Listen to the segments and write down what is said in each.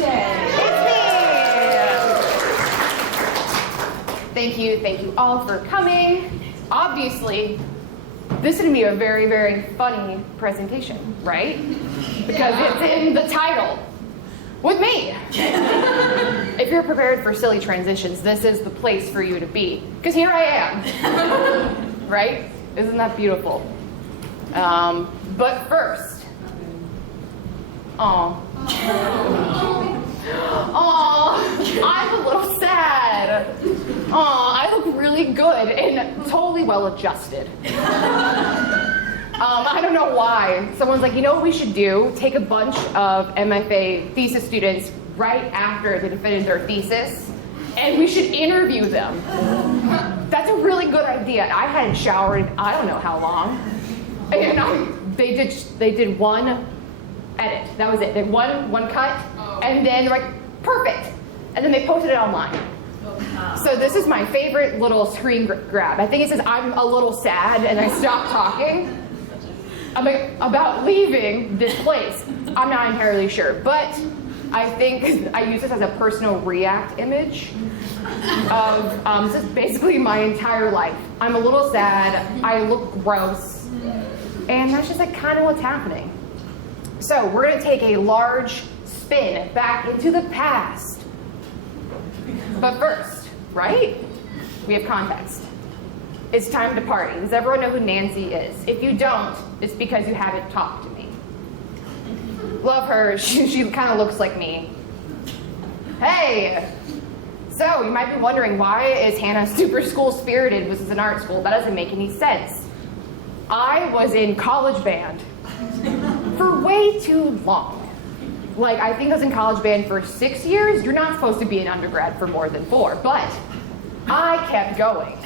birthday! It's me! Thank you all for coming. Obviously, this is going to be a very, very funny presentation, right? Because it's in the title. With me. If you're prepared for silly transitions, this is the place for you to be. Because here I am. Right? Isn't that beautiful? But first. I'm a little sad. I look really good and totally well adjusted. I don't know why. Someone's like, you know what we should do? Take a bunch of MFA thesis students right after they defended their thesis, and we should interview them. That's a really good idea. I hadn't showered in I don't know how long. And they did one edit. That was it. They had one cut, and then they're like, perfect. And then they posted it online. So this is my favorite little screen grab. I think it says I'm a little sad, and I stopped talking. About leaving this place. I'm not entirely sure, but I think I use this as a personal react image of this is basically my entire life. I'm a little sad, I look gross, and that's just like kind of what's happening. So we're going to take a large spin back into the past. But first, right? We have context. It's time to party. Does everyone know who Nancy is? If you don't, it's because you haven't talked to me. Love her. She kind of looks like me. Hey! So, you might be wondering, why is Hannah super school spirited? This is an art school. That doesn't make any sense. I was in college band for way too long. Like, I think I was in college band for 6 years. You're not supposed to be an undergrad for more than 4, but I kept going.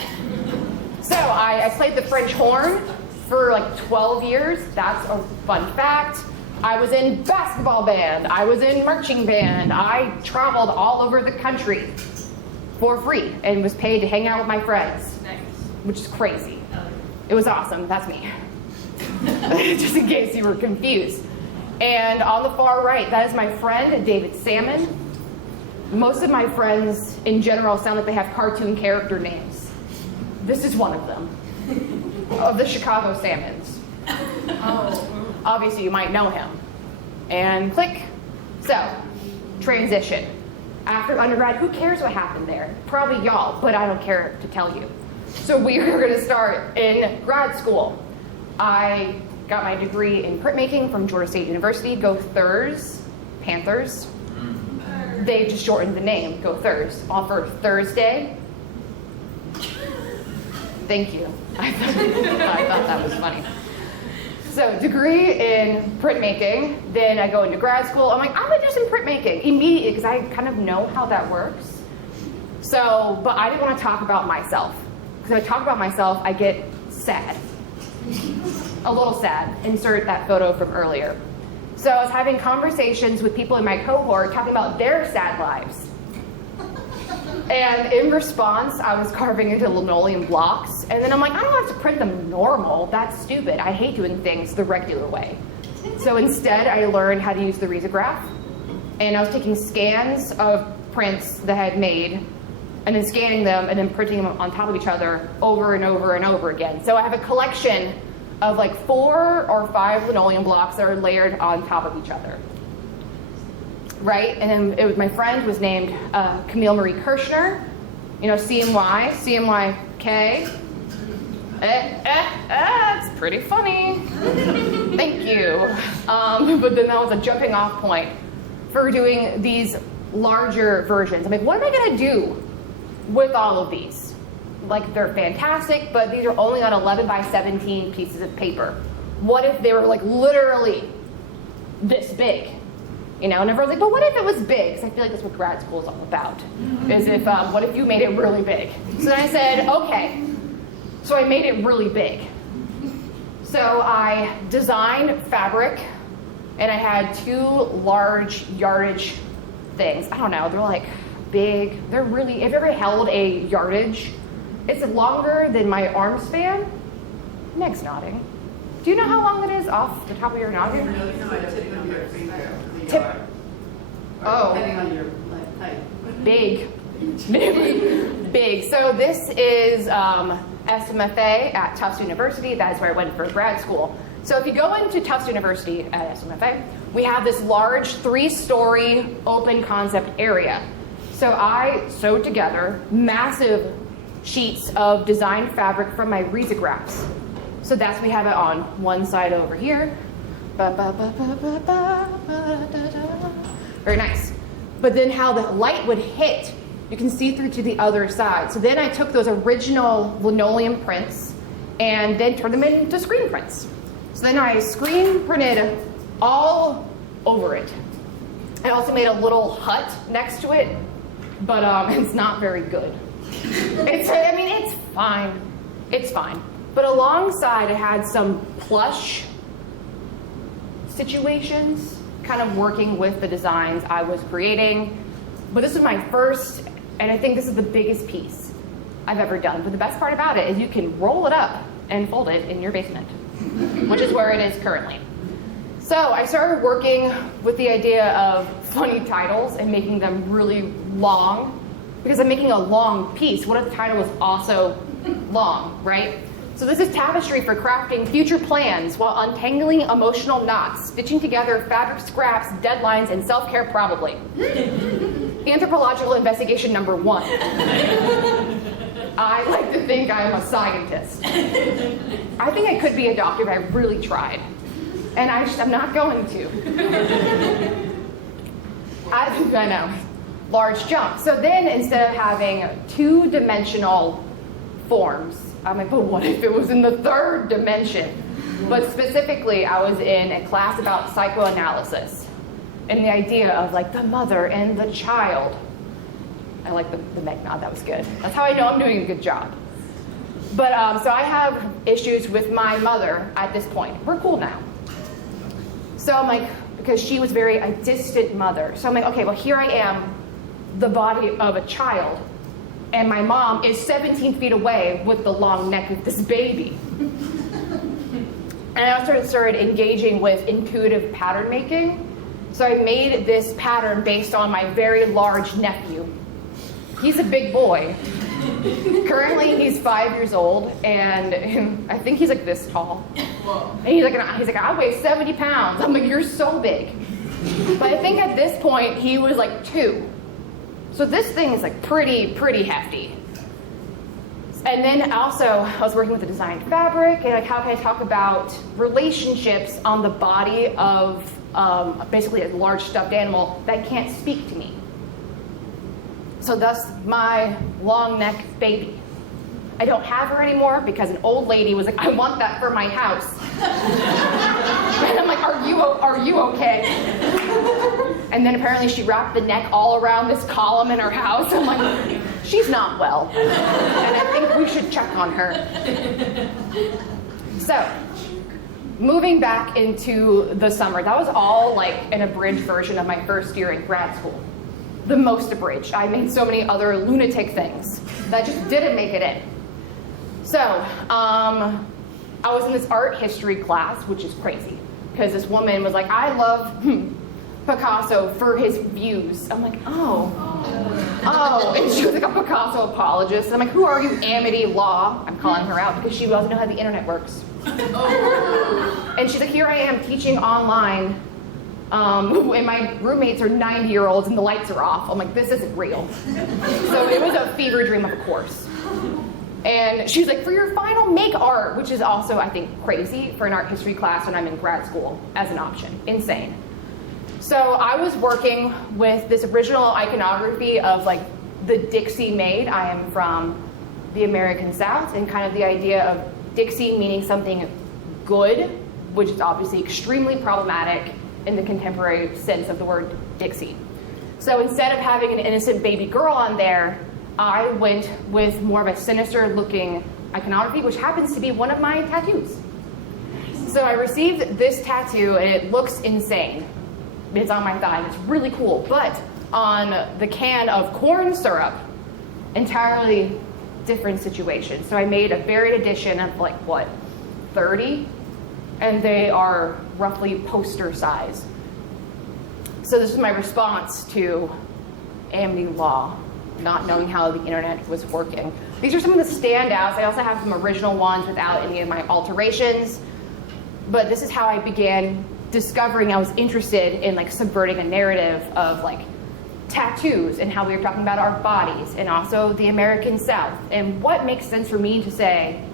So I played the French horn for like 12 years. That's a fun fact. I was in basketball band. I was in marching band. I traveled all over the country for free and was paid to hang out with my friends, which is crazy. It was awesome. That's me. Just in case you were confused. And on the far right, that is my friend, David Salmon. Most of my friends in general sound like they have cartoon character names. This is one of them, of the Chicago Salmons. Obviously, you might know him. And click. So, transition. After undergrad, who cares what happened there? Probably y'all, but I don't care to tell you. So we are going to start in grad school. I got my degree in printmaking from Georgia State University. Go Thurs, Panthers. They just shortened the name, Go Thurs. Offer Thursday. Thank you. I thought that was funny. So, degree in printmaking. Then I go into grad school. I'm like, I'm gonna do some printmaking immediately because I kind of know how that works. So, but I didn't want to talk about myself. Because if I talk about myself, I get sad. A little sad. Insert that photo from earlier. So I was having conversations with people in my cohort talking about their sad lives. And in response, I was carving into linoleum blocks. And then I'm like, I don't have to print them normal. That's stupid. I hate doing things the regular way. So instead, I learned how to use the risograph. And I was taking scans of prints that I had made, and then scanning them, and then printing them on top of each other over and over and over again. So I have a collection of like 4 or 5 linoleum blocks that are layered on top of each other. Right? And then my friend was named Camille Marie Kirshner. You know, CMY, CMYK. It's pretty funny. Thank you. But then that was a jumping off point for doing these larger versions. I'm like, what am I gonna do with all of these? Like, they're fantastic, but these are only on 11 by 17 pieces of paper. What if they were like literally this big? You know, and everyone's like, but what if it was big? Because I feel like that's what grad school is all about. Is if, what if you made it really big? So then I said, okay. So I made it really big. So I designed fabric, and I had 2 large yardage things. I don't know, they're like big. They're really, have you ever held a yardage? It's longer than my arm span. Meg's nodding. Do you know how long that is off the top of your noggin? Tip. Oh. Depending on your type. Big. Big. So this is SMFA at Tufts University. That is where I went for grad school. So if you go into Tufts University at SMFA, we have this large 3-story open concept area. So I sewed together massive sheets of designed fabric from my risographs. So that's, we have it on one side over here. Very nice. But then how the light would hit, you can see through to the other side. So then I took those original linoleum prints and then turned them into screen prints. So then I screen printed all over it. I also made a little hut next to it, but it's not very good. It's fine. It's fine. But alongside it had some plush situations, kind of working with the designs I was creating. But this is my first, and I think this is the biggest piece I've ever done. But the best part about it is you can roll it up and fold it in your basement, which is where it is currently. So I started working with the idea of funny titles and making them really long, because I'm making a long piece. What if the title was also long, right? So this is tapestry for crafting future plans while untangling emotional knots, stitching together fabric scraps, deadlines, and self-care probably. Anthropological investigation number 1. I like to think I'm a scientist. I think I could be a doctor if I really tried. And I'm not going to. I know. Large jump. So then instead of having 2-dimensional forms, I'm like, but what if it was in the 3rd dimension? But specifically, I was in a class about psychoanalysis and the idea of like the mother and the child. I like the neck nod, that was good. That's how I know I'm doing a good job. But so I have issues with my mother at this point. We're cool now. So I'm like, because she was a distant mother. So I'm like, okay, well here I am, the body of a child, and my mom is 17 feet away with the long neck of this baby. And I also started engaging with intuitive pattern making. So I made this pattern based on my very large nephew. He's a big boy. Currently, he's 5 years old, and I think he's like this tall. And he's like, I weigh 70 pounds. I'm like, you're so big. But I think at this point, he was like 2. So this thing is like pretty hefty. And then also, I was working with the designed fabric, and like, how can I talk about relationships on the body of basically a large stuffed animal that can't speak to me. So thus, my long neck baby. I don't have her anymore because an old lady was like, I want that for my house. And I'm like, are you okay? And then apparently she wrapped the neck all around this column in her house. I'm like, she's not well. And I think we should check on her. So, moving back into the summer, that was all like an abridged version of my first year in grad school. The most abridged. I made so many other lunatic things that just didn't make it in. So, I was in this art history class, which is crazy, because this woman was like, I love Picasso for his views. I'm like, oh. And she was like a Picasso apologist. I'm like, who are you, Amity Law? I'm calling her out because she doesn't know how the internet works. And she's like, here I am teaching online, and my roommates are 90-year-olds and the lights are off. I'm like, this isn't real. So it was a fever dream of a course. And she's like, for your final, make art, which is also, I think, crazy for an art history class when I'm in grad school as an option. Insane. So I was working with this original iconography of like the Dixie Maid. I am from the American South, and kind of the idea of Dixie meaning something good, which is obviously extremely problematic in the contemporary sense of the word Dixie. So instead of having an innocent baby girl on there, I went with more of a sinister looking iconography, which happens to be one of my tattoos. So I received this tattoo and it looks insane. It's on my thigh and it's really cool, but on the can of corn syrup, entirely different situation. So I made a varied edition of 30, and they are roughly poster size. So this is my response to amity law, not knowing how the internet was working. These are some of the standouts. I also have some original ones without any of my alterations. But this is how I began discovering I was interested in like subverting a narrative of like tattoos and how we were talking about our bodies and also the American South and what makes sense for me to say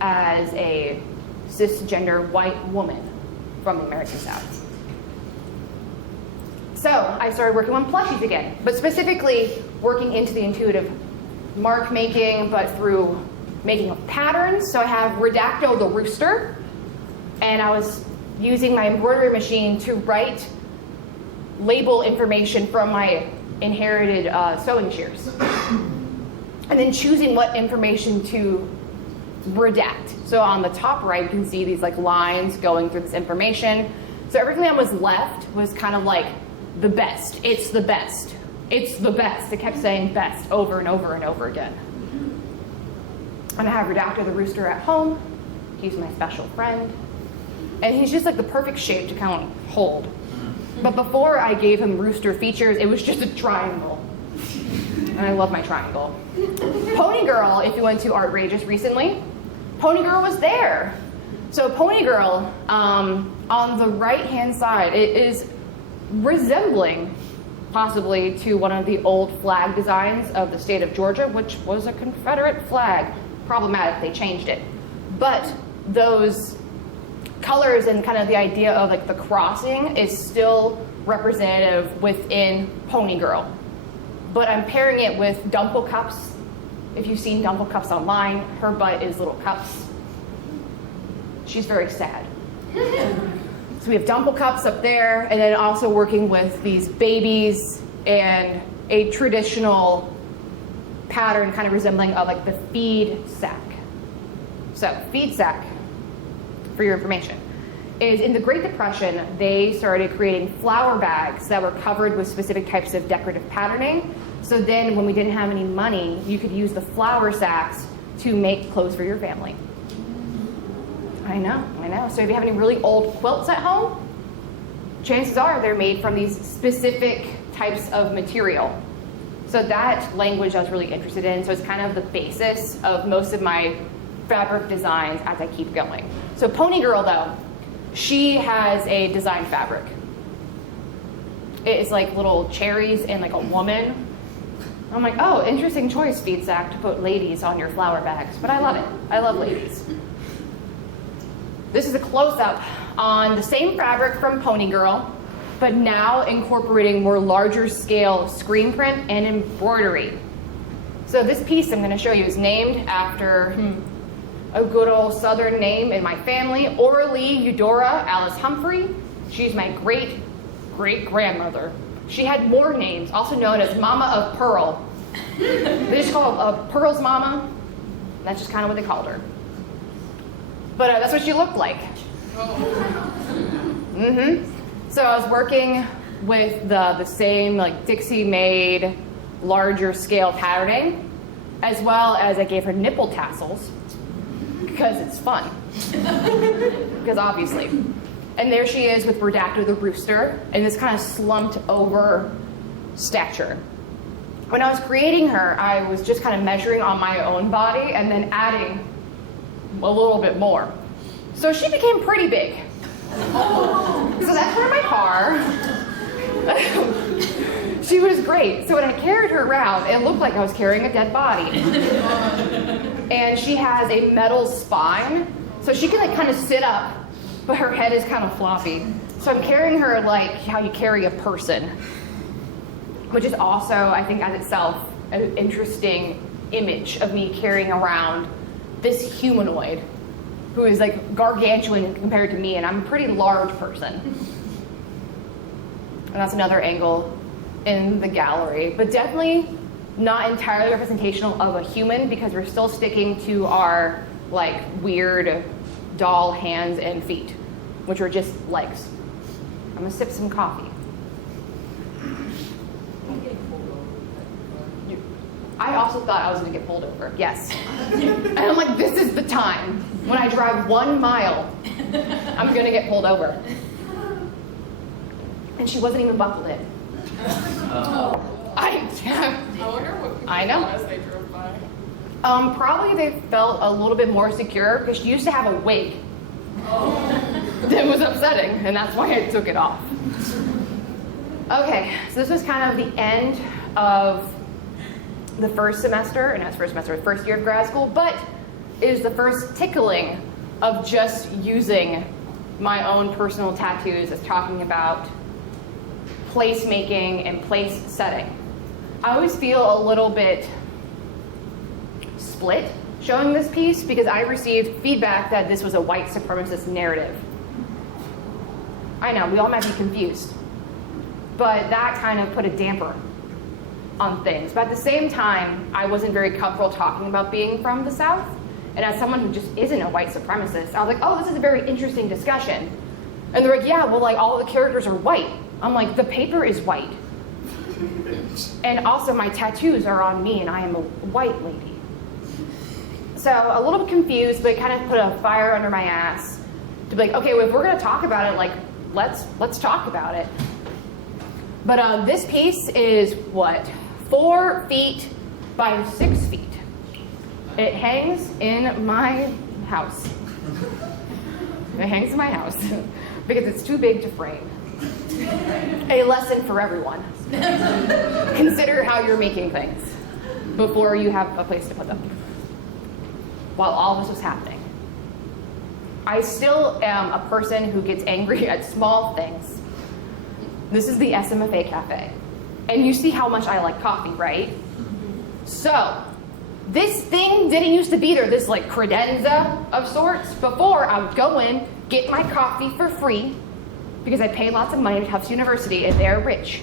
as a cisgender white woman from the American South. So I started working on plushies again, but specifically working into the intuitive mark making, but through making of patterns. So I have Redacto the rooster, and I was using my embroidery machine to write label information from my inherited sewing shears. And then choosing what information to redact. So on the top right, you can see these like lines going through this information. So everything that was left was kind of like the best. It's the best. It's the best. It kept saying best over and over and over again. And I have Redacto the rooster at home. He's my special friend. And he's just like the perfect shape to kind of hold. But before I gave him rooster features, it was just a triangle. And I love my triangle. Pony Girl, if you went to Artrageous recently, Pony Girl was there. So Pony Girl, on the right-hand side, it is resembling possibly to one of the old flag designs of the state of Georgia, which was a Confederate flag. Problematic, they changed it. But those colors and kind of the idea of like the crossing is still representative within Pony Girl. But I'm pairing it with Dumple Cups. If you've seen Dumple Cups online, her butt is little cups. She's very sad. So we have Dumple Cups up there, and then also working with these babies and a traditional pattern kind of resembling of like the feed sack. So feed sack, for your information, is in the Great Depression, they started creating flour bags that were covered with specific types of decorative patterning. So then when we didn't have any money, you could use the flour sacks to make clothes for your family. I know. So if you have any really old quilts at home, chances are they're made from these specific types of material. So that language I was really interested in. So it's kind of the basis of most of my fabric designs as I keep going. So Pony Girl, though, she has a design fabric. It's like little cherries and like a woman. I'm like, oh, interesting choice, feed sack, to put ladies on your flour bags. But I love it. I love ladies. This is a close-up on the same fabric from Pony Girl, but now incorporating more larger scale screen print and embroidery. So this piece I'm going to show you is named after a good old Southern name in my family, Oralee Eudora Alice Humphrey. She's my great-great-grandmother. She had more names, also known as Mama of Pearl. They just call her Pearl's Mama. That's just kind of what they called her. But that's what she looked like. So I was working with the same like Dixie-made larger scale patterning, as well as I gave her nipple tassels because it's fun. Because obviously. And there she is with Redacto the rooster in this kind of slumped over stature. When I was creating her, I was just kind of measuring on my own body and then adding a little bit more. So she became pretty big. So that's her in my car. She was great. So when I carried her around, it looked like I was carrying a dead body. And she has a metal spine, so she can like kind of sit up, but her head is kind of floppy. So I'm carrying her like how you carry a person, which is also, I think, as itself, an interesting image of me carrying around this humanoid who is like gargantuan compared to me, and I'm a pretty large person. And that's another angle in the gallery, but definitely not entirely representational of a human because we're still sticking to our like weird doll hands and feet, which are just legs. I'm gonna sip some coffee. I also thought I was gonna get pulled over, yes. And I'm like, this is the time. When I drive 1 mile, I'm gonna get pulled over. and she wasn't even buckled in. I wonder what people thought as they drove by. Probably they felt a little bit more secure because she used to have a wig. That was upsetting, and that's why I took it off. Okay, so this was kind of the end of the first semester, and that's first semester, first year of grad school, but it is the first tickling of just using my own personal tattoos as talking about placemaking and place setting. I always feel a little bit split showing this piece because I received feedback that this was a white supremacist narrative. I know, we all might be confused, but that kind of put a damper on things. But at the same time, I wasn't very comfortable talking about being from the South. And as someone who just isn't a white supremacist, I was like, oh, this is a very interesting discussion. And they're like, yeah, well, like all the characters are white. I'm like, the paper is white. And also my tattoos are on me and I am a white lady. So a little bit confused, but it kind of put a fire under my ass to be like, okay, well, if we're gonna talk about it, like, let's talk about it. But this piece is what, 4 feet by 6 feet. It hangs in my house. It hangs in my house because it's too big to frame. A lesson for everyone. Consider how you're making things before you have a place to put them. While all this was happening, I still am a person who gets angry at small things. This is the SMFA cafe. And you see how much I like coffee, right? So, this thing didn't used to be there, this like credenza of sorts. Before, I would go in, get my coffee for free, because I pay lots of money to Tufts University, and they're rich.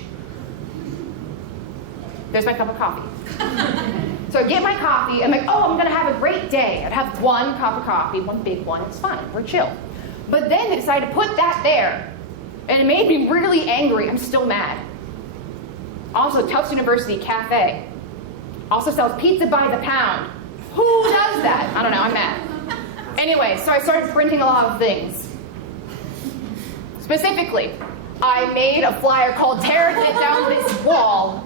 There's my cup of coffee. So I get my coffee, I'm like, oh, I'm gonna have a great day. I'd have 1 cup of coffee, 1 big one, it's fine, we're chill. But then they decided to put that there, and it made me really angry. I'm still mad. Also, Tufts University Cafe also sells pizza by the pound. Who does that? I don't know, I'm mad. Anyway, so I started printing a lot of things. Specifically, I made a flyer called Tear It Down This Wall,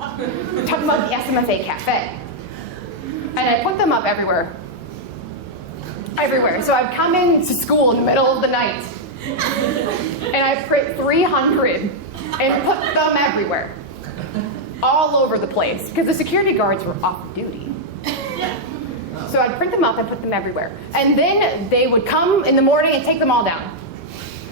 talking about the SMFA Cafe. And I put them up everywhere. Everywhere. So I'd come into school in the middle of the night, and I print 300 and put them everywhere. All over the place, because the security guards were off duty. So I'd print them up and put them everywhere. And then they would come in the morning and take them all down.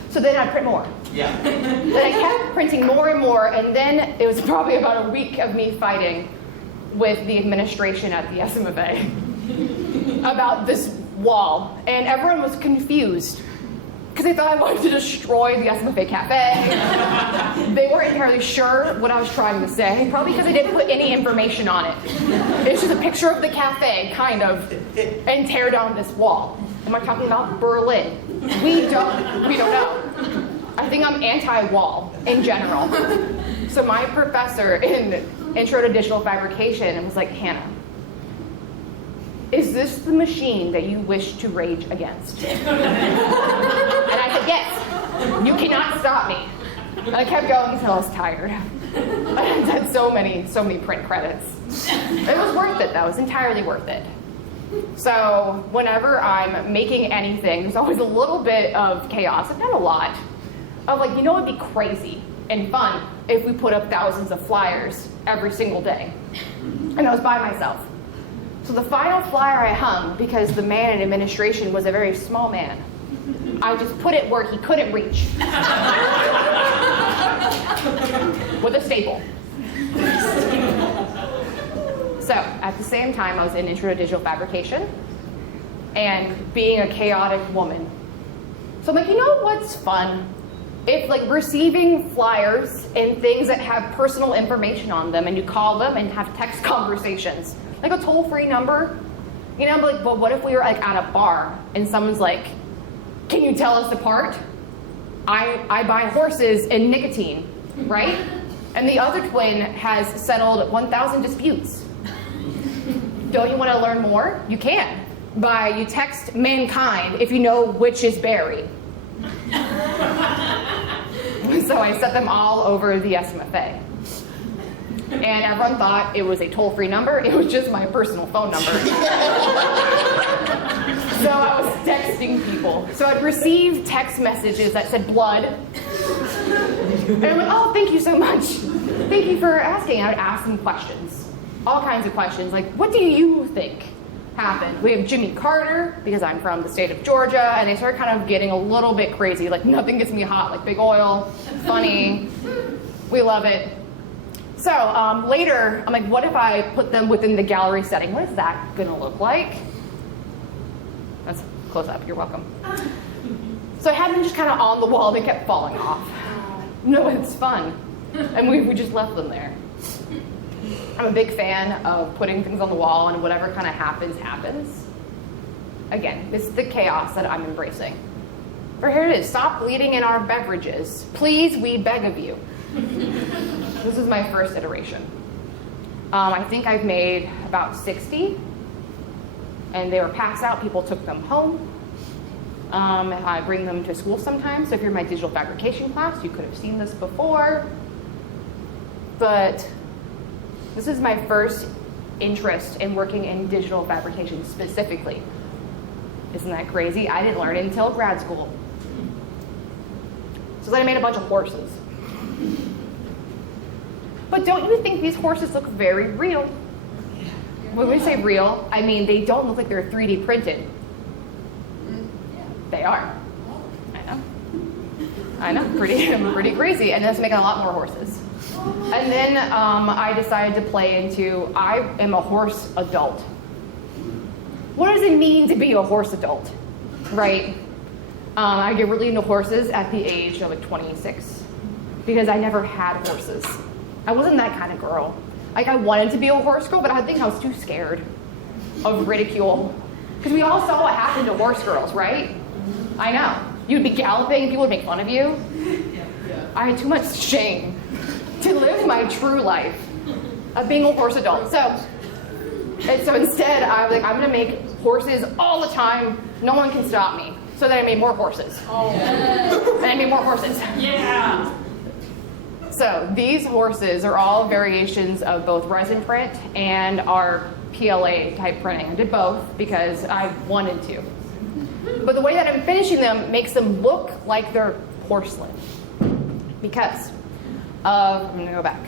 So then I'd print more. Yeah. Then I kept printing more and more, and then it was probably about a week of me fighting with the administration at the SMFA about this wall. And everyone was confused, because they thought I wanted to destroy the SMFA Cafe. They weren't entirely sure what I was trying to say, probably because I didn't put any information on it. It's just a picture of the cafe, kind of, and tear down this wall. Am I talking about Berlin? We don't know. I think I'm anti-wall in general. So my professor in Intro to Digital Fabrication was like, Hannah, is this the machine that you wish to rage against? And I said, yes, you cannot stop me. And I kept going until I was tired. I had so many print credits. It was worth it though, it was entirely worth it. So whenever I'm making anything, there's always a little bit of chaos, and not a lot, of like, you know, it'd be crazy and fun if we put up thousands of flyers every single day. And I was by myself. So the final flyer I hung, because the man in administration was a very small man, I just put it where he couldn't reach. With a staple. So at the same time, I was in Intro to Digital Fabrication and being a chaotic woman. So I'm like, you know what's fun? If like receiving flyers and things that have personal information on them, and you call them and have text conversations, like a toll-free number, you know, like, but what if we were like at a bar and someone's like, can you tell us apart? I buy horses and nicotine, right? And the other twin has settled 1,000 disputes. Don't you want to learn more? You can. You text mankind if you know which is Barry. So I set them all over the SMFA. And everyone thought it was a toll-free number. It was just my personal phone number. So I was texting people. So I'd receive text messages that said blood. And I'm like, oh, thank you so much. Thank you for asking. I would ask them questions. All kinds of questions. Like, what do you think happened? We have Jimmy Carter, because I'm from the state of Georgia, and they started kind of getting a little bit crazy. Like, nothing gets me hot like big oil. Funny. We love it. So later, I'm like, what if I put them within the gallery setting? What is that going to look like? That's close up. You're welcome. So I had them just kind of on the wall. They kept falling off. No, it's fun. And we just left them there. I'm a big fan of putting things on the wall, and whatever kind of happens, happens. Again, this is the chaos that I'm embracing. Or here it is. Stop bleeding in our beverages. Please, we beg of you. This is my first iteration. I think I've made about 60, and they were passed out. People took them home. I bring them to school sometimes. So if you're in my digital fabrication class, you could have seen this before. But this is my first interest in working in digital fabrication specifically. Isn't that crazy? I didn't learn it until grad school. So then I made a bunch of horses. But don't you think these horses look very real? When we say real, I mean they don't look like they're 3D printed. They are. I know, pretty crazy. And that's making a lot more horses. And then I decided to play into, I am a horse adult. What does it mean to be a horse adult, right? I get really into horses at the age of like 26 because I never had horses. I wasn't that kind of girl. Like I wanted to be a horse girl, but I think I was too scared of ridicule. Because we all saw what happened to horse girls, right? I know. You'd be galloping and people would make fun of you. I had too much shame to live my true life of being a horse adult. So instead, I was like, I'm going to make horses all the time. No one can stop me. So then I made more horses. And I made more horses. Yeah. So these horses are all variations of both resin print and our PLA type printing. I did both because I wanted to. But the way that I'm finishing them makes them look like they're porcelain. Because of, I'm gonna go back.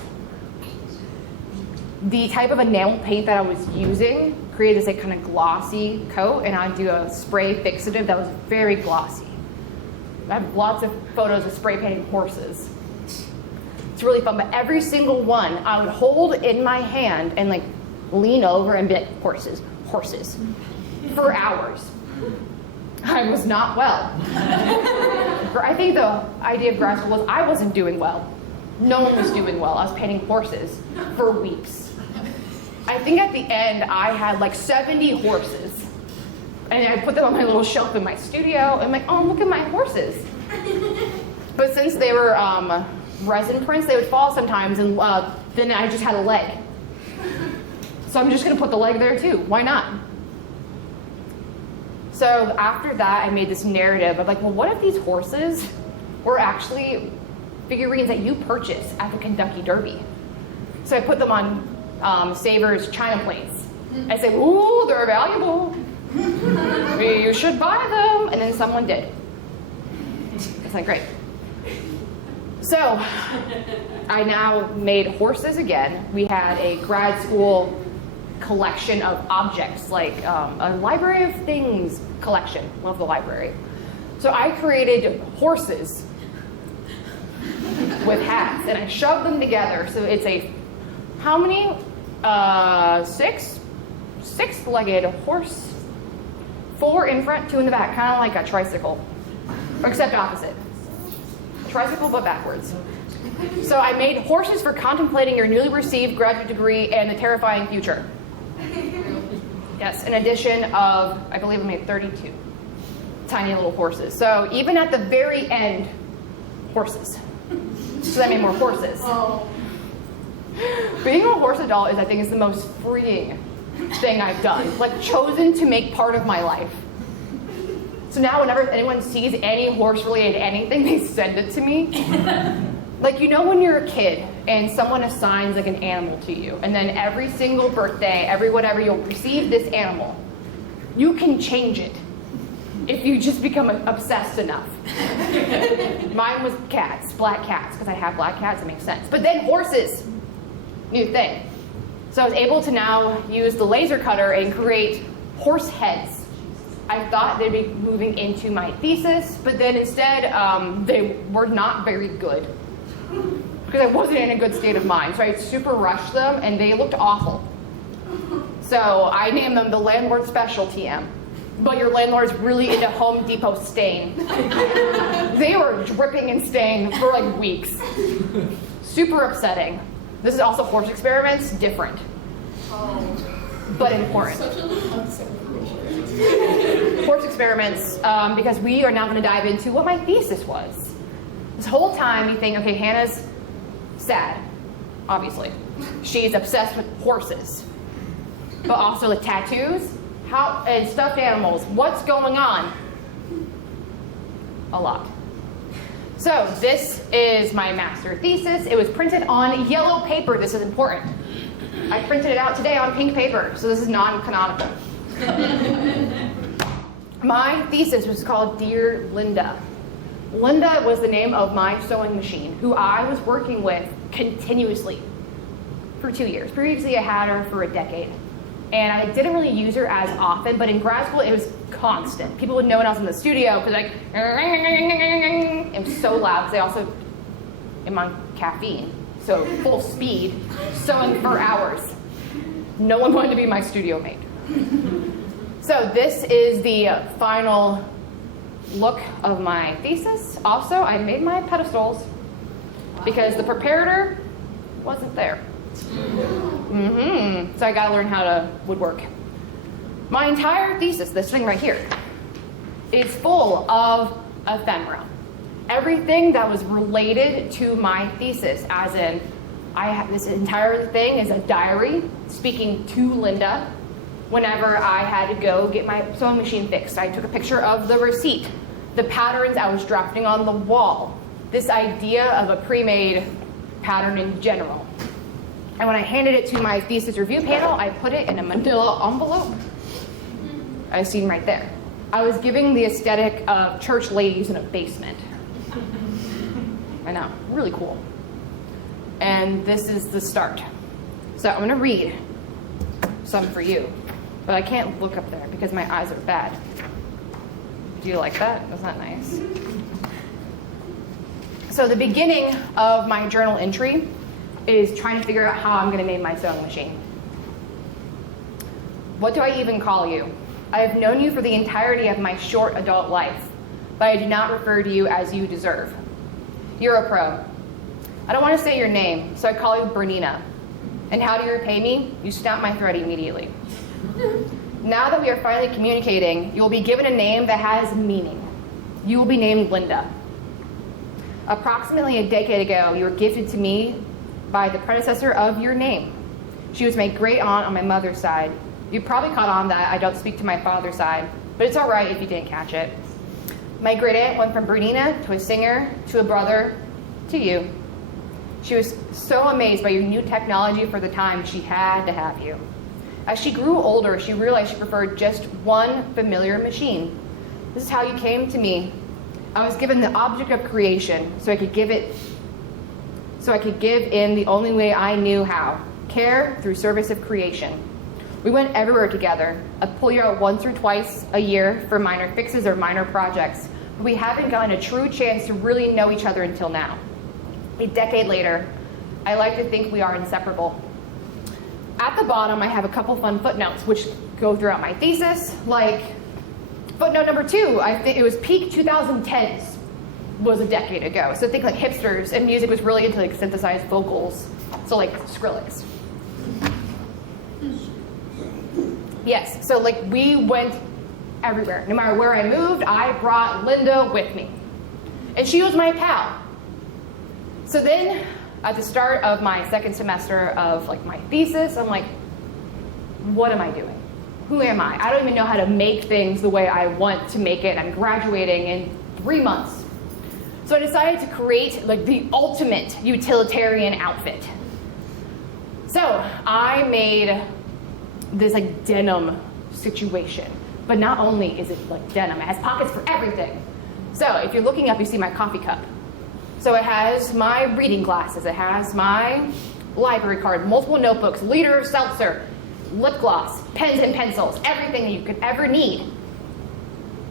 The type of enamel paint that I was using created this like kind of glossy coat, and I'd do a spray fixative that was very glossy. I have lots of photos of spray painting horses. It's really fun, but every single one I would hold in my hand and like lean over and be like, horses, horses, for hours. I was not well. I think the idea of grad school was I wasn't doing well. No one was doing well. I was painting horses for weeks. I think at the end I had like 70 horses. And I put them on my little shelf in my studio. And I'm like, oh, look at my horses. But since they were resin prints, they would fall sometimes, and then I just had a leg. So I'm just gonna put the leg there too. Why not? So after that, I made this narrative of like, well, what if these horses were actually figurines that you purchase at the Kentucky Derby? So I put them on Savers China plates. I said, ooh, they're valuable. You should buy them. And then someone did. It's like, great. So I now made horses again. We had a grad school collection of objects, like a library of things collection. Love the library. So I created horses with hats, and I shoved them together. So it's a, how many? Six-legged horse. 4 in front, 2 in the back, kind of like a tricycle, except opposite. Tricycle, but backwards. So I made horses for contemplating your newly received graduate degree and the terrifying future. Yes, an addition of, I believe I made 32 tiny little horses. So even at the very end, horses. So I made more horses. Oh. Being a horse adult is, I think, is the most freeing thing I've done. Like, chosen to make part of my life. So now whenever anyone sees any horse-related anything, they send it to me. Like, you know when you're a kid and someone assigns like an animal to you, and then every single birthday, every whatever, you'll receive this animal. You can change it if you just become obsessed enough. Mine was cats, black cats, because I have black cats, it makes sense. But then horses, new thing. So I was able to now use the laser cutter and create horse heads. I thought they'd be moving into my thesis, but then instead they were not very good because I wasn't in a good state of mind. So I super rushed them and they looked awful. So I named them the Landlord Special TM. But your landlord's really into Home Depot stain. They were dripping and staining for like weeks. Super upsetting. This is also horse experiments, different. But important. Such a Horse experiments, because we are now going to dive into what my thesis was. This whole time you think, okay, Hannah's sad, obviously. She's obsessed with horses, but also with tattoos and stuffed animals. What's going on? A lot. So this is my master thesis. It was printed on yellow paper. This is important. I printed it out today on pink paper, so this is non-canonical. My thesis was called Dear Linda. Linda was the name of my sewing machine, who I was working with continuously for 2 years. Previously, I had her for a decade. And I didn't really use her as often, but in grad school, it was constant. People would know when I was in the studio, because like, it was so loud, because I also am on caffeine, so full speed, sewing for hours. No one wanted to be my studio mate. So this is the final look of my thesis. Also, I made my pedestals because the preparator wasn't there. So I gotta learn how to woodwork. My entire thesis, this thing right here, is full of ephemera. Everything that was related to my thesis, as in, this entire thing is a diary speaking to Linda. Whenever I had to go get my sewing machine fixed, I took a picture of the receipt, the patterns I was drafting on the wall, this idea of a pre-made pattern in general. And when I handed it to my thesis review panel, I put it in a manila envelope. I've seen right there. I was giving the aesthetic of church ladies in a basement. I know, really cool. And this is the start. So I'm gonna read some for you, but I can't look up there because my eyes are bad. Do you like that? Isn't that nice? So the beginning of my journal entry is trying to figure out how I'm gonna name my sewing machine. What do I even call you? I have known you for the entirety of my short adult life, but I do not refer to you as you deserve. You're a pro. I don't want to say your name, so I call you Bernina. And how do you repay me? You snap my thread immediately. Now that we are finally communicating, you will be given a name that has meaning. You will be named Linda. Approximately a decade ago, you were gifted to me by the predecessor of your name. She was my great aunt on my mother's side. You probably caught on that I don't speak to my father's side, but it's all right if you didn't catch it. My great aunt went from Bernina to a singer, to a brother, to you. She was so amazed by your new technology for the time she had to have you. As she grew older, she realized she preferred just one familiar machine. This is how you came to me. I was given the object of creation so I could give in the only way I knew how, care through service of creation. We went everywhere together. I'd pull you out once or twice a year for minor fixes or minor projects, but we haven't gotten a true chance to really know each other until now. A decade later, I like to think we are inseparable. At the bottom, I have a couple fun footnotes which go throughout my thesis, like footnote number 2, I think it was peak 2010s, was a decade ago. So think like hipsters, and music was really into like synthesized vocals, so like Skrillex. Yes, so like we went everywhere. No matter where I moved, I brought Linda with me. And she was my pal. So then, at the start of my second semester of like my thesis, I'm like, what am I doing? who am I? I don't even know how to make things the way I want to make it. I'm graduating in 3 months. So I decided to create like the ultimate utilitarian outfit. So I made this like denim situation, but not only is it like denim, it has pockets for everything. So if you're looking up, you see my coffee cup. So it has my reading glasses, it has my library card, multiple notebooks, liter of seltzer, lip gloss, pens and pencils, everything you could ever need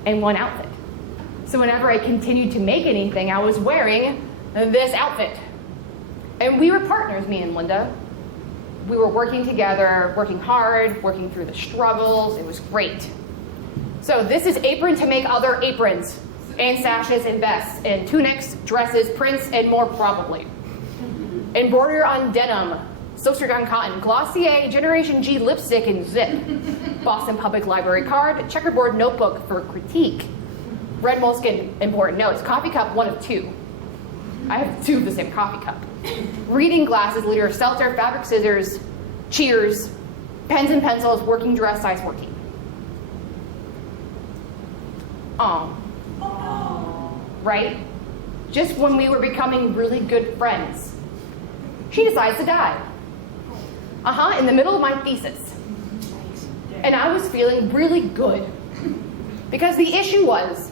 in one outfit. So whenever I continued to make anything, I was wearing this outfit. And we were partners, me and Linda. We were working together, working hard, working through the struggles. It was great. So this is apron to make other aprons, and sashes and vests, and tunics, dresses, prints, and more probably. Embroider on denim, silk on cotton, Glossier Generation G lipstick and zip, Boston Public Library card, checkerboard notebook for critique, red moleskin important notes, coffee cup, one of 2. I have 2 of the same coffee cup. Reading glasses, liter of seltzer, fabric scissors, cheers, pens and pencils, working dress, size 14. Right? Just when we were becoming really good friends, she decides to die. In the middle of my thesis. And I was feeling really good. Because the issue was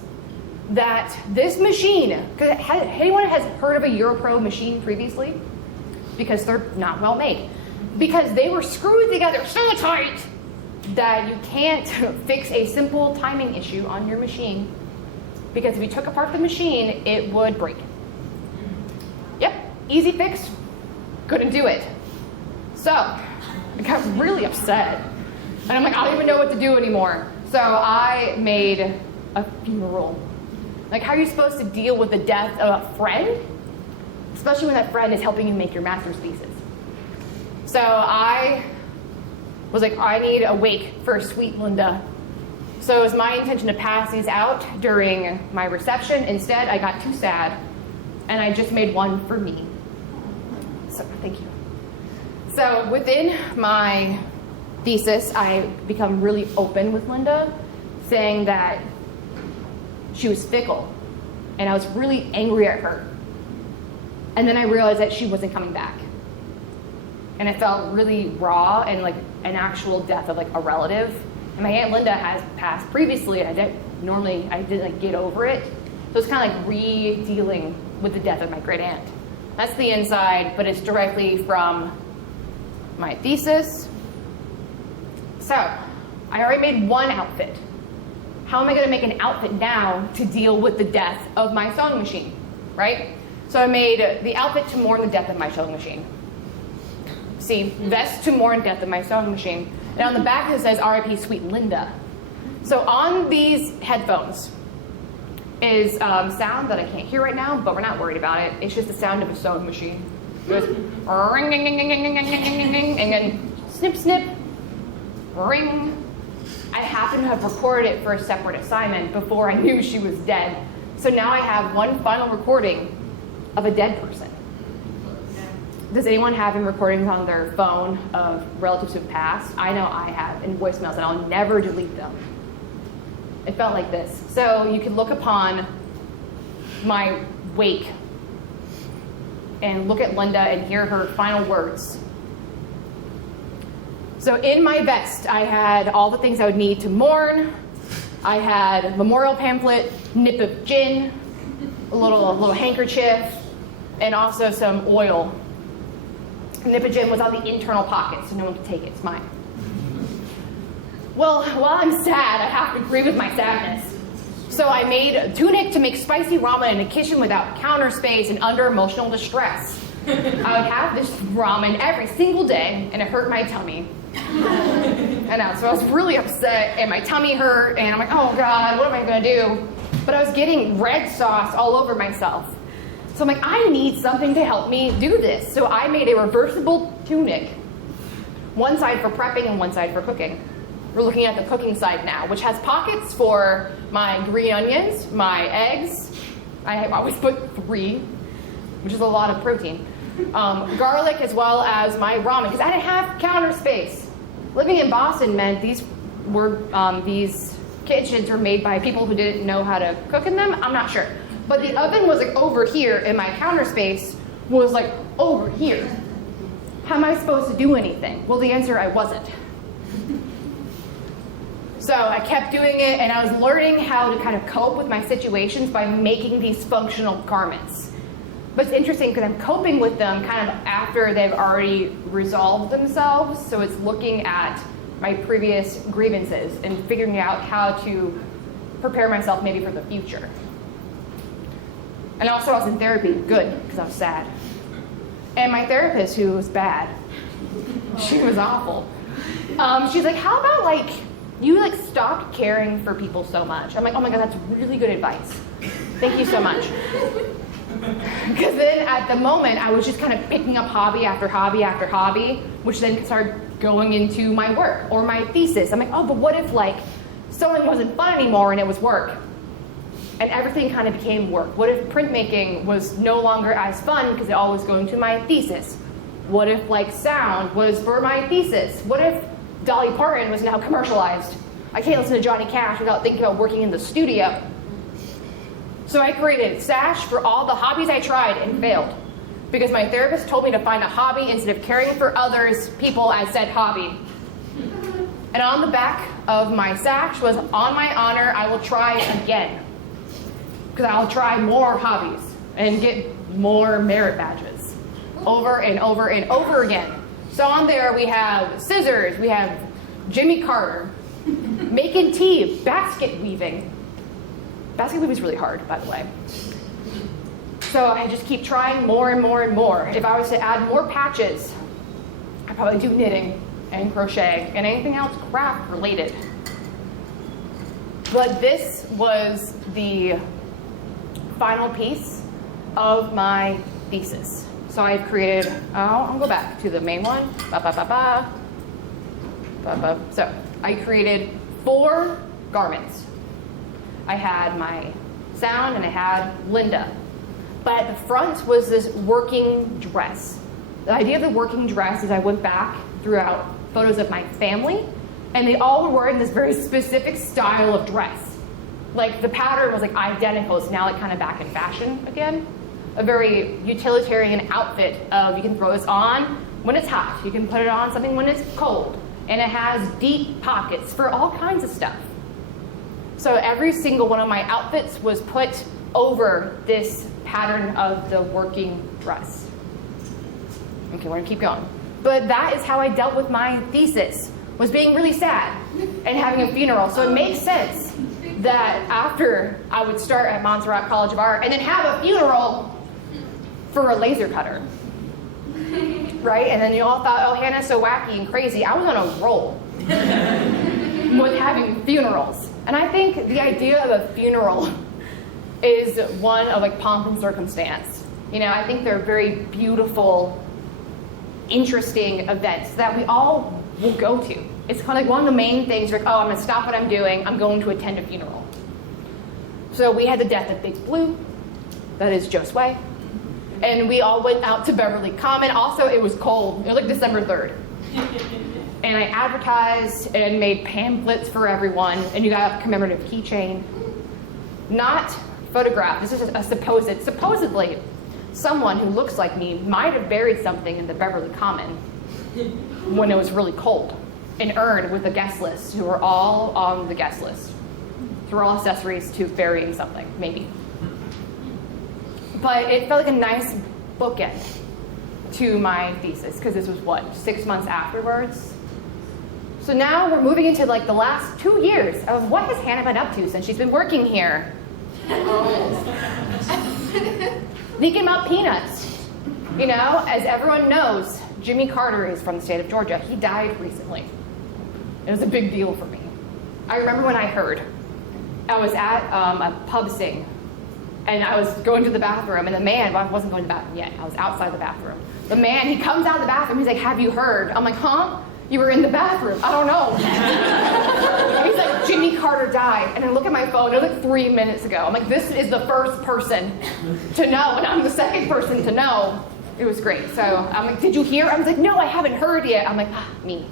that this machine, anyone has heard of a Europro machine previously? Because they're not well made. Because they were screwed together so tight that you can't fix a simple timing issue on your machine. Because if you took apart the machine, it would break. Yep, easy fix, couldn't do it. So I got really upset. And I'm like, I don't even know what to do anymore. So I made a funeral. Like, how are you supposed to deal with the death of a friend? Especially when that friend is helping you make your master's thesis. So I was like, I need a wake for sweet Linda. So it was my intention to pass these out during my reception. Instead, I got too sad, and I just made one for me. So, thank you. So within my thesis, I become really open with Linda, saying that she was fickle, and I was really angry at her. And then I realized that she wasn't coming back. And I felt really raw and like an actual death of like a relative. And my Aunt Linda has passed previously, and I didn't like get over it. So it's kind of like re-dealing with the death of my great aunt. That's the inside, but it's directly from my thesis. So I already made one outfit. How am I going to make an outfit now to deal with the death of my sewing machine, right? So I made the outfit to mourn the death of my sewing machine. See, vest to mourn death of my sewing machine. And on the back it says R.I.P. Sweet Linda. So on these headphones is sound that I can't hear right now, but we're not worried about it. It's just the sound of a sewing machine. It goes ring, ding, ding, ding, ding, ding, ding, ding, ding, and then snip, snip, ring. I happen to have recorded it for a separate assignment before I knew she was dead. So now I have one final recording of a dead person. Does anyone have any recordings on their phone of relatives who've passed? I know I have, in voicemails, and I'll never delete them. It felt like this. So you can look upon my wake and look at Linda and hear her final words. So in my vest, I had all the things I would need to mourn. I had a memorial pamphlet, nip of gin, a little handkerchief, and also some oil. Nip of gin was on the internal pocket, so no one could take it. It's mine. Well, while I'm sad, I have to agree with my sadness. So I made a tunic to make spicy ramen in a kitchen without counter space and under emotional distress. I would have this ramen every single day, and it hurt my tummy. I know, so I was really upset, and my tummy hurt, and I'm like, oh God, what am I gonna do? But I was getting red sauce all over myself. So I'm like, I need something to help me do this. So I made a reversible tunic. One side for prepping and one side for cooking. We're looking at the cooking side now, which has pockets for my green onions, my eggs. I always put 3, which is a lot of protein. Garlic, as well as my ramen, because I didn't have counter space. Living in Boston meant these these kitchens were made by people who didn't know how to cook in them. I'm not sure. But the oven was like over here, and my counter space was like over here. How am I supposed to do anything? Well, the answer, I wasn't. So I kept doing it, and I was learning how to kind of cope with my situations by making these functional garments. But it's interesting because I'm coping with them kind of after they've already resolved themselves. So it's looking at my previous grievances and figuring out how to prepare myself maybe for the future. And also I was in therapy, good, because I was sad. And my therapist, who was bad, she was awful. She's like, how about like, you like stop caring for people so much. I'm like, oh my God, that's really good advice. Thank you so much. Because then at the moment, I was just kind of picking up hobby after hobby after hobby, which then started going into my work or my thesis. I'm like, oh, but what if like sewing wasn't fun anymore and it was work? And everything kind of became work. What if printmaking was no longer as fun because it all was going to my thesis? What if like sound was for my thesis? What if Dolly Parton was now commercialized? I can't listen to Johnny Cash without thinking about working in the studio. So I created Sash for all the hobbies I tried and failed. Because my therapist told me to find a hobby instead of caring for others, people as said hobby. And on the back of my Sash was, on my honor, I will try again. Because I'll try more hobbies and get more merit badges over and over and over again. So on there we have scissors, we have Jimmy Carter, making tea, basket weaving. Basket weaving is really hard, by the way. So I just keep trying more and more and more. If I was to add more patches, I'd probably do knitting and crochet and anything else craft related. But this was the final piece of my thesis. So I've created, I'll go back to the main one. So I created 4 garments. I had my sound and I had Linda. But at the front was this working dress. The idea of the working dress is I went back throughout photos of my family, and they all were wearing this very specific style of dress. Like the pattern was like identical. It's now like kind of back in fashion again. A very utilitarian outfit of you can throw this on when it's hot. You can put it on something when it's cold. And it has deep pockets for all kinds of stuff. So every single one of my outfits was put over this pattern of the working dress. Okay, we're gonna keep going. But that is how I dealt with my thesis, was being really sad and having a funeral. So it makes sense that after I would start at Montserrat College of Art and then have a funeral for a laser cutter, right? And then you all thought, oh, Hannah's so wacky and crazy. I was on a roll with having funerals. And I think the idea of a funeral is one of like pomp and circumstance. You know, I think they're very beautiful, interesting events that we all will go to. It's kind of like one of the main things, like, oh, I'm gonna stop what I'm doing, I'm going to attend a funeral. So we had the death of Big Blue, that is Josue. And we all went out to Beverly Common. Also, it was cold, it was like December 3rd. And I advertised and made pamphlets for everyone, and you got a commemorative keychain. Not photographed, this is a supposedly, someone who looks like me might have buried something in the Beverly Common when it was really cold. An urn with a guest list, who were all on the guest list. Through all accessories to burying something, maybe. But it felt like a nice bookend to my thesis, because this was what, 6 months afterwards? So now we're moving into like the last 2 years of what has Hannah been up to since she's been working here? Thinking about peanuts. You know, as everyone knows, Jimmy Carter is from the state of Georgia. He died recently. It was a big deal for me. I remember when I heard. I was at a pub sing, and I was going to the bathroom, and the man, well, I wasn't going to the bathroom yet, I was outside the bathroom. The man, he comes out of the bathroom, he's like, have you heard? I'm like, huh? You were in the bathroom. I don't know. He's like, Jimmy Carter died. And I look at my phone, it was like 3 minutes ago. I'm like, this is the first person to know, and I'm the second person to know. It was great. So I'm like, did you hear? I was like, no, I haven't heard yet. I'm like, me.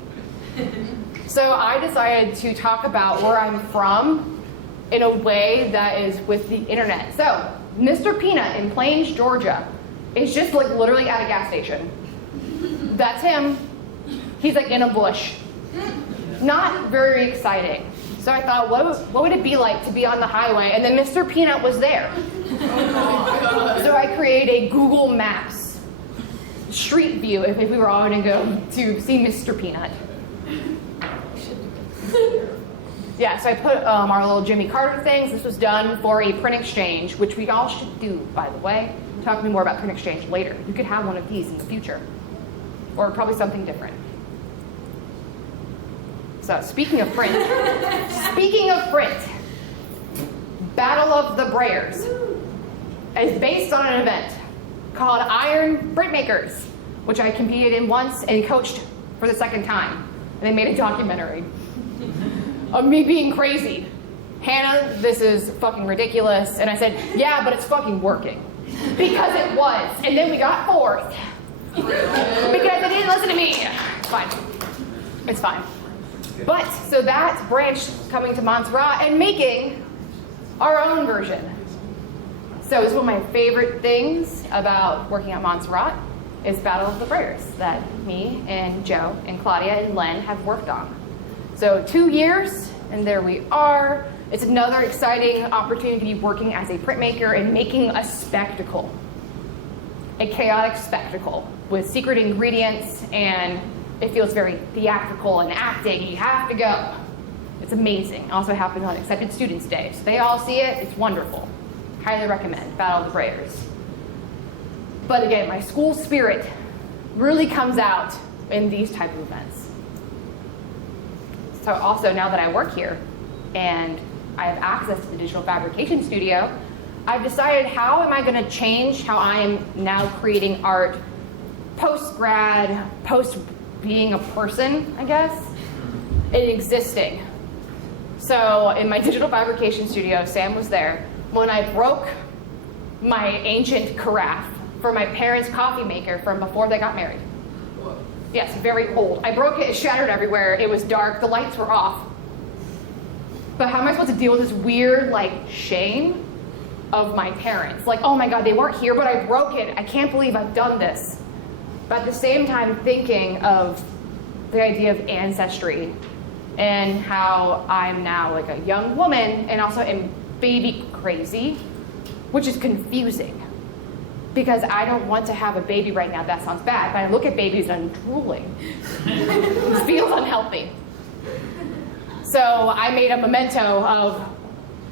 So I decided to talk about where I'm from in a way that is with the internet. So Mr. Peanut in Plains, Georgia is just like literally at a gas station. That's him. He's like in a bush. Not very exciting. So I thought, what would it be like to be on the highway? And then Mr. Peanut was there. So I created a Google Maps street view if we were all going to go to see Mr. Peanut. Yeah, so I put our little Jimmy Carter things. This was done for a print exchange, which we all should do, by the way. Talk to me more about print exchange later. You could have one of these in the future. Or probably something different. So speaking of print, Battle of the Brayers is based on an event called Iron Printmakers, which I competed in once and coached for the second time. And they made a documentary of me being crazy. Hannah, this is fucking ridiculous. And I said, yeah, but it's fucking working. Because it was. And then we got fourth. Because they didn't listen to me. It's fine. It's fine. But, so that branch coming to Montserrat and making our own version. So it's one of my favorite things about working at Montserrat is Battle of the Brayers that me and Joe and Claudia and Len have worked on. So 2 years, and there we are. It's another exciting opportunity to be working as a printmaker and making a spectacle. A chaotic spectacle with secret ingredients, and it feels very theatrical and acting. You have to go. It's amazing. Also happens on Accepted Students Day. So they all see it. It's wonderful. Highly recommend Battle of the Brayers. But again, my school spirit really comes out in these type of events. So also now that I work here and I have access to the digital fabrication studio, I've decided how am I going to change how I am now creating art post-grad, post-being a person, I guess, and existing. So in my digital fabrication studio, Sam was there, when I broke my ancient carafe for my parents' coffee maker from before they got married. Yes, very old. I broke it, it shattered everywhere, it was dark, the lights were off. But how am I supposed to deal with this weird, like, shame of my parents? Like, oh my God, they weren't here, but I broke it. I can't believe I've done this. But at the same time, thinking of the idea of ancestry and how I'm now like a young woman and also am baby crazy, which is confusing. Because I don't want to have a baby right now. That sounds bad. But I look at babies and I'm drooling. It feels unhealthy. So I made a memento of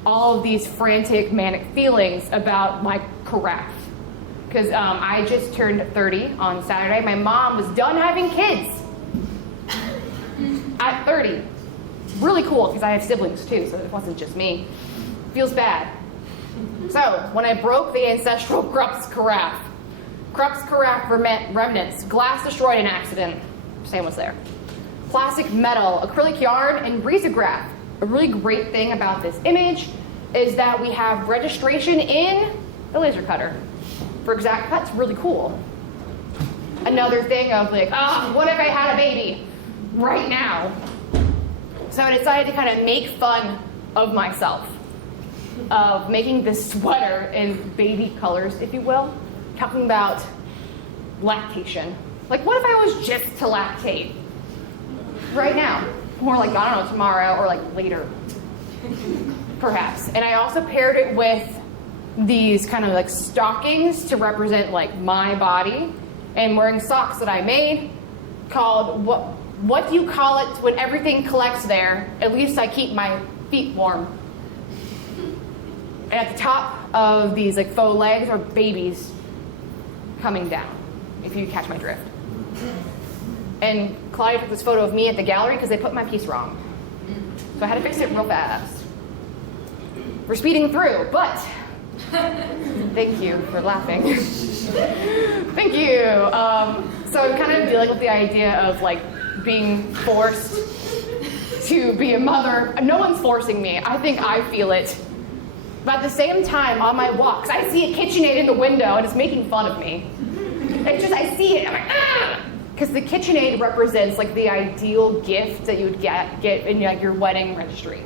all of these frantic, manic feelings about my carafe. Because I just turned 30 on Saturday. My mom was done having kids at 30. Really cool, because I have siblings too, so it wasn't just me. Feels bad. So when I broke the ancestral Krupp's carafe remnants, glass destroyed in accident, Sam was there. Plastic, metal, acrylic yarn, and risograph. A really great thing about this image is that we have registration in the laser cutter. For exact cuts, really cool. Another thing of like, what if I had a baby right now? So I decided to kind of make fun of myself, of making this sweater in baby colors, if you will, talking about lactation. Like, what if I was just to lactate right now? More like, I don't know, tomorrow or like later, perhaps. And I also paired it with these kind of like stockings to represent like my body, and wearing socks that I made called, what do you call it when everything collects there? At least I keep my feet warm. And at the top of these like faux legs are babies coming down, if you catch my drift. And Claudia took this photo of me at the gallery because they put my piece wrong. So I had to fix it real fast. We're speeding through, but thank you for laughing. Thank you. So I'm kind of dealing with the idea of like being forced to be a mother. No one's forcing me. I think I feel it. But at the same time, on my walks, I see a KitchenAid in the window and it's making fun of me. It's just, I see it, I'm like, because the KitchenAid represents like the ideal gift that you would get in like your wedding registry,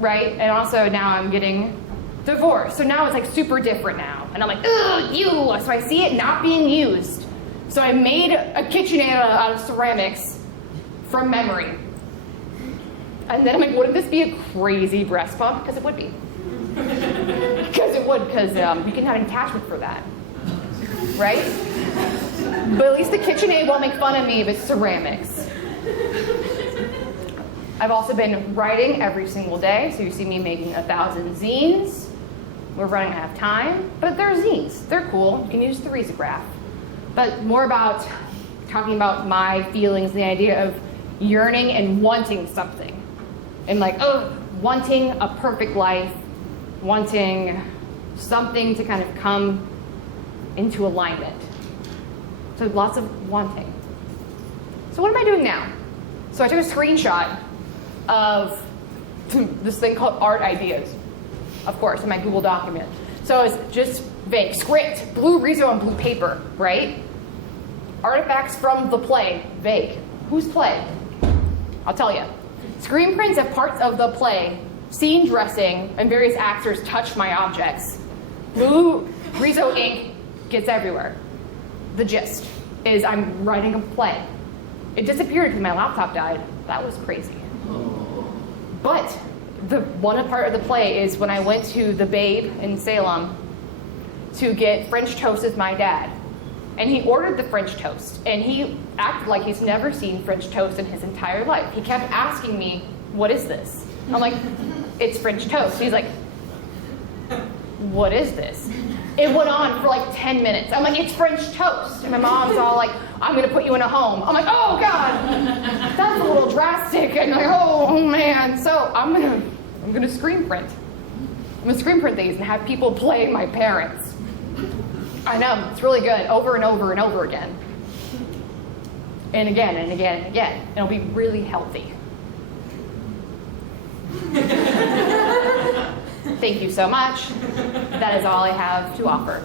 right? And also now I'm getting divorced, so now it's like super different now, and I'm like, ugh, ew. So I see it not being used, so I made a KitchenAid out of ceramics from memory. And then I'm like, wouldn't this be a crazy breast pump? Because it would be. Because you can have an attachment for that, right? But at least the KitchenAid won't make fun of me if it's ceramics. I've also been writing every single day, so you see me making 1,000 zines. We're running out of time, but they're zines. They're cool. You can use the risograph. But more about talking about my feelings and the idea of yearning and wanting something. And like, wanting a perfect life, wanting something to kind of come into alignment. So lots of wanting. So what am I doing now? So I took a screenshot of this thing called art ideas, of course, in my Google document. So it's just vague. Script, blue Riso on blue paper, right? Artifacts from the play, vague. Whose play? I'll tell you. Screen prints of parts of the play, scene dressing, and various actors touch my objects. Blue Riso ink gets everywhere. The gist is I'm writing a play. It disappeared because my laptop died. That was crazy. But the one part of the play is when I went to the Babe in Salem to get French toast with my dad. And he ordered the French toast, and he acted like he's never seen French toast in his entire life. He kept asking me, what is this? I'm like, it's French toast. He's like, what is this? It went on for like 10 minutes. I'm like, it's French toast. And my mom's all like, I'm gonna put you in a home. I'm like, oh God, that's a little drastic. And I'm like, oh man. So I'm gonna screen print. I'm gonna screen print these and have people play my parents. I know, it's really good, over and over and over again. And again and again and again. And it'll be really healthy. Thank you so much. That is all I have to offer.